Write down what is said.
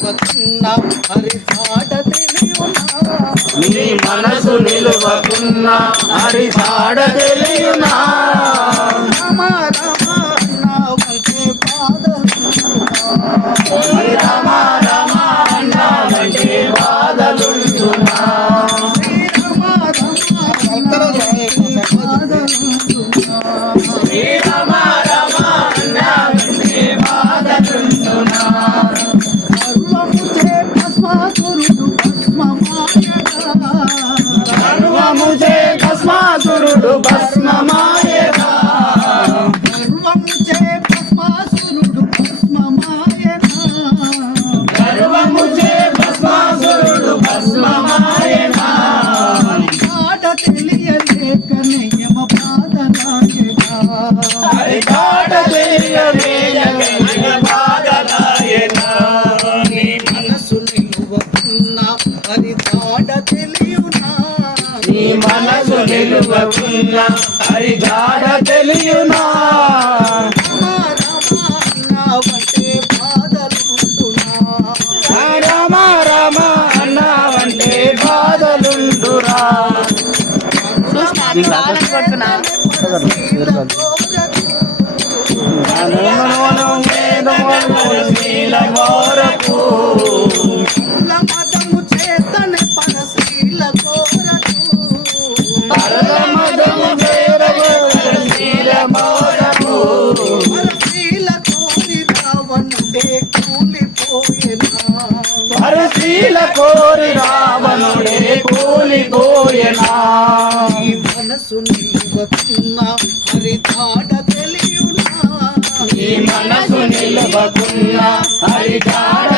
నిలువకున్నా తెలియునా నీ మనసు నిలువకున్న హరితాడ తెలియునా? రామ రామ అన్నావంటే బాధలుంటున్నా భస్మాసురుడు భస్మమాయగా గర్వము చే భస్మాసురుడు భస్మమాయనా గర్వము చే భస్మాసురుడు భస్మమాయగా ఆట తెలియలేక నియమ బాధనాయగా హరితాడ నిలువకున్న హరితాడ తెలియునా? రామ రామ అన్నావంటే బాధలుండురా. మోరకు పరమదము చేరగోరశీల మోరకు పరశీల కోరి రావణుడే కూలిపోయేనా ఈ మనసు నిలువకున్న హరితాడ తెలియునా ఈ మనసు హరితాడ